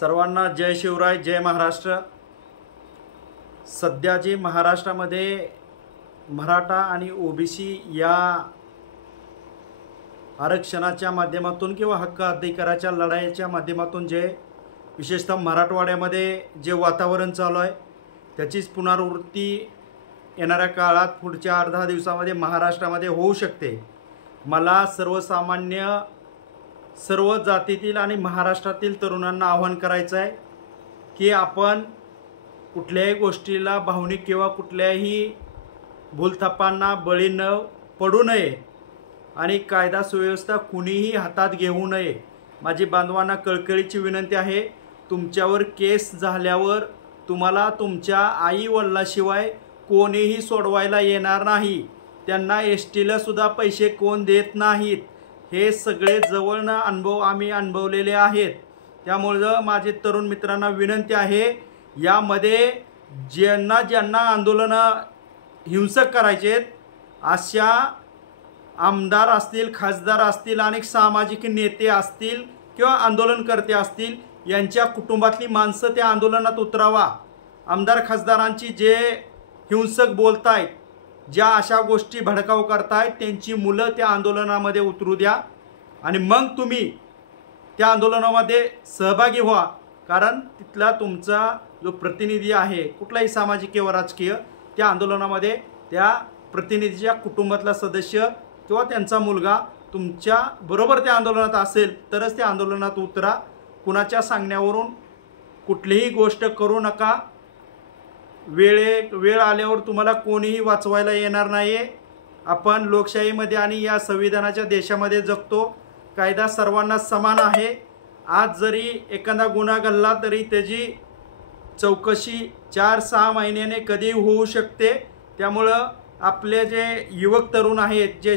सर्वांना जय शिवराय, जय महाराष्ट्र। सध्या जे महाराष्ट्रामध्ये मराठा आणि ओबीसी या आरक्षणाच्या माध्यमातून किंवा हक्क अधिकाराच्या लढाईच्या माध्यमातून जे विशेषतः मराठवाड्यामध्ये जे वातावरण चालू आहे त्याचीच पुनरावृत्ती येणाऱ्या काळात पुढच्या 10 दिवसामध्ये महाराष्ट्रामध्ये होऊ शकते। मला सर्वसामान्य सर्व जातीतील आणि महाराष्ट्रातील तरुणांना आवाहन करायचं आहे की आपण कुठल्याही गोष्टीला भावनिक किंवा कुठल्याही भूलथापांना बळी न पडू नये आणि कायदा सुव्यवस्था कुणीही हातात घेऊ नये। माझी बांधवांना कळकळीची विनंती आहे, तुमच्यावर केस झाल्यावर तुम्हाला तुमच्या आई वडिलांशिवाय कोणीही सोडवायला येणार नाही। त्यांना एसटीला सुद्धा पैसे कोण देत नाहीत। हे सगळे जवळनं अनुभव आम्ही अनुभवलेले आहेत। त्यामुळे माझे तरुण मित्रांना विनंती आहे, यामध्ये ज्यांना आंदोलन हिंसक करायचे अशा आमदार असतील, खासदार असतील, अनेक सामाजिक नेते असतील किंवा आंदोलनकर्ते असतील, यांच्या कुटुंबातली माणसं त्या आंदोलनात उतरावा। आमदार खासदारांची जे हिंसक बोलतायत, ज्या अशा गोष्टी भडकाऊ करतायत, त्यांची मुलं त्या आंदोलनामध्ये उतरू द्या आणि मग तुम्ही त्या आंदोलनामध्ये सहभागी व्हा। कारण तिथला तुमचा जो प्रतिनिधी आहे, कुठलाही सामाजिक किंवा राजकीय, त्या आंदोलनामध्ये त्या प्रतिनिधीच्या कुटुंबातला सदस्य किंवा त्यांचा मुलगा तुमच्या बरोबर त्या आंदोलनात असेल तरच त्या आंदोलनात उतरा। कुणाच्या सांगण्यावरून कुठलीही गोष्ट करू नका। वेळ आल्यावर तुम्हाला कोणीही वाचवायला येणार नाही। आपण लोकशाहीमध्ये आणि या संविधानाच्या देशामध्ये जगतो। कायदा सर्वांना समान आहे। आज जरी एखादा गुन्हा घडला तरी त्याची चौकशी 4-6 महिन्याने कधी होऊ शकते। त्यामुळे आपले जे युवक तरुण आहेत, जे